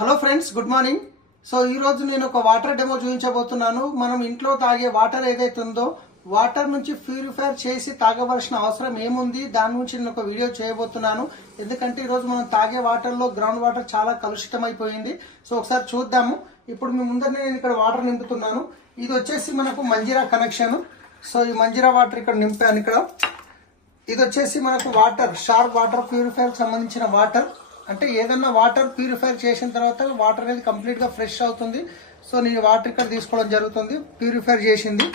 Hello friends, good morning. So ఈ రోజు నేను ఒక వాటర్ డెమో చూపించబోతున్నాను. మనం ఇంట్లో తాగే వాటర్ ఏదైతే ఉందో వాటర్ నుంచి ప్యూరిఫైర్ చేసి తాగవలసిన అవసరం ఏముంది, దాని నుంచి నేను ఒక వీడియో చేయబోతున్నాను. ఎందుకంటే ఈరోజు మనం తాగే వాటర్లో గ్రౌండ్ వాటర్ చాలా కలుషితం అయిపోయింది. సో ఒకసారి చూద్దాము. ఇప్పుడు మీ ముందర నేను ఇక్కడ వాటర్ నింపుతున్నాను. ఇది వచ్చేసి మనకు మంజీరా కనెక్షన్. సో ఈ మంజీరా వాటర్ ఇక్కడ నింపాను. ఇక్కడ ఇది వచ్చేసి మనకు వాటర్, షార్ప్ వాటర్ ప్యూరిఫైర్ సంబంధించిన వాటర్. అంటే ఏదన్నా వాటర్ ప్యూరిఫై చేసిన తర్వాత వాటర్ అనేది కంప్లీట్గా ఫ్రెష్ అవుతుంది. సో నేను వాటర్ ఇక్కడ తీసుకోవడం జరుగుతుంది, ప్యూరిఫై చేసింది.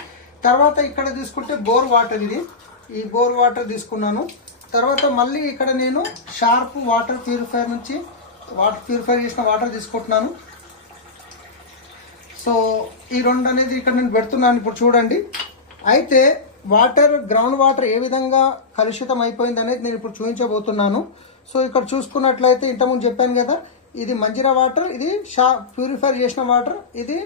తర్వాత ఇక్కడ తీసుకుంటే బోర్ వాటర్, ఈ బోర్ వాటర్ తీసుకున్నాను. తర్వాత మళ్ళీ ఇక్కడ నేను షార్ప్ వాటర్ ప్యూరిఫైర్ నుంచి ప్యూరిఫై చేసిన వాటర్ తీసుకుంటున్నాను. సో ఈ రెండు అనేది ఇక్కడ నేను పెడుతున్నాను. ఇప్పుడు చూడండి. అయితే వాటర్, గ్రౌండ్ వాటర్ ఏ విధంగా కలుషితం అయిపోయింది అనేది నేను ఇప్పుడు చూపించబోతున్నాను. సో ఇక్కడ చూసుకున్నట్లయితే ఇంతకుముందు చెప్పాను కదా, ఇది మంజీరా వాటర్, ఇది ప్యూరిఫై చేసిన వాటర్, ఇది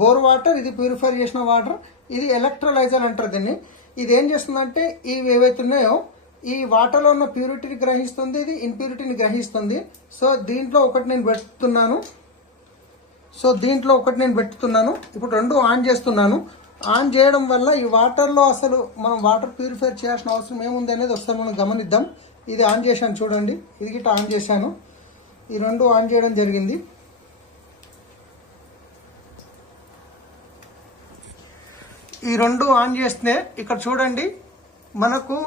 బోర్ వాటర్, ఇది ప్యూరిఫై చేసిన వాటర్, ఇది ఎలక్ట్రోలైజర్ అంటారు దీన్ని. ఇది ఏం చేస్తుందంటే ఇవి ఏవైతే ఉన్నాయో ఈ వాటర్లో ఉన్న ప్యూరిటీని గ్రహిస్తుంది, ఇది ఇంప్యూరిటీని గ్రహిస్తుంది. సో దీంట్లో ఒకటి నేను పెడుతున్నాను. ఇప్పుడు రెండు ఆన్ చేస్తున్నాను. ఆన్ చేయడం వల్ల ఈ వాటర్లో అసలు మనం వాటర్ ప్యూరిఫై చేయాల్సిన అవసరం ఏముంది అనేది ఒకసారి మనం గమనిద్దాం. ఇది ఆన్ చేశాను చూడండి, ఇది గిట్ట ఆన్ చేశాను. ఈ రెండు ఆన్ చేయడం జరిగింది. ఈ రెండు ఆన్ చేస్తే ఇక్కడ చూడండి, మనకు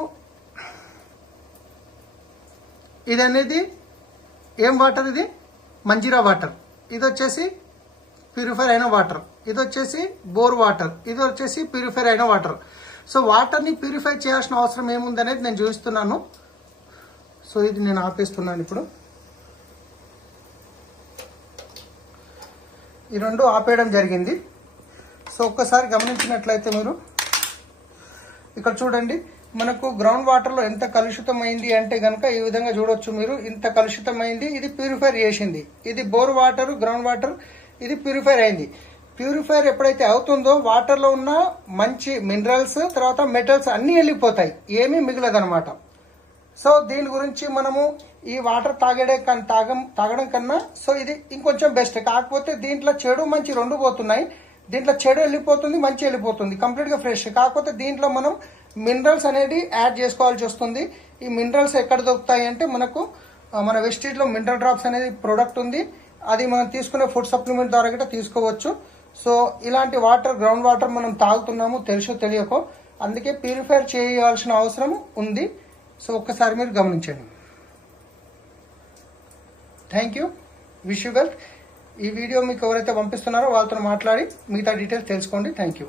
ఇది అనేది ఏం వాటర్, ఇది మంజీరా వాటర్, ఇది వచ్చేసి ప్యూరిఫై అయిన వాటర్, ఇది వచ్చేసి బోర్ వాటర్, ఇది వచ్చేసి ప్యూరిఫై అయిన వాటర్. సో వాటర్ని ప్యూరిఫై చేయాల్సిన అవసరం ఏముంది అనేది నేను చూపిస్తున్నాను. సో ఇది నేను ఆపేస్తున్నాను. ఇప్పుడు ఈ రెండు ఆపేయడం జరిగింది. సో ఒక్కసారి గమనించినట్లయితే మీరు ఇక్కడ చూడండి, మనకు గ్రౌండ్ వాటర్లో ఎంత కలుషితమైంది అంటే కనుక ఈ విధంగా చూడొచ్చు మీరు. ఇంత కలుషితమైంది, ఇది ప్యూరిఫై చేసింది. ఇది బోర్ వాటర్, గ్రౌండ్ వాటర్, ఇది ప్యూరిఫై అయింది. ప్యూరిఫైర్ ఎప్పుడైతే అవుతుందో వాటర్లో ఉన్న మంచి మినరల్స్, తర్వాత మెటల్స్ అన్నీ వెళ్ళిపోతాయి, ఏమీ మిగలదనమాట. సో దీని గురించి మనము ఈ వాటర్ తాగడం కన్నా సో ఇది ఇంకొంచెం బెస్ట్. కాకపోతే దీంట్లో చెడు మంచి రెండు పోతున్నాయి. దీంట్లో చెడు వెళ్ళిపోతుంది, మంచి వెళ్ళిపోతుంది, కంప్లీట్గా ఫ్రెష్. కాకపోతే దీంట్లో మనం మినరల్స్ అనేది యాడ్ చేసుకోవాల్సి వస్తుంది. ఈ మినరల్స్ ఎక్కడ దొరుకుతాయి అంటే మనకు మన వెస్టీజ్లో మినరల్ డ్రాప్స్ అనేది ప్రోడక్ట్ ఉంది. అది మనం తీసుకునే ఫుడ్ సప్లిమెంట్ ద్వారా కూడా తీసుకోవచ్చు. సో ఇలాంటి వాటర్, గ్రౌండ్ వాటర్ మనం తాగుతున్నాము తెలుసో తెలియకో, అందుకే ప్యూరిఫై చేయాల్సిన అవసరం ఉంది. సో ఒక్కసారి మీరు గమనించండి. Thank you, wish you well. ఈ వీడియో మీకు ఎవరైతే పంపిస్తున్నారో వాళ్ళతో మాట్లాడి మిగతా డీటెయిల్స్ తెలుసుకోండి. Thank you.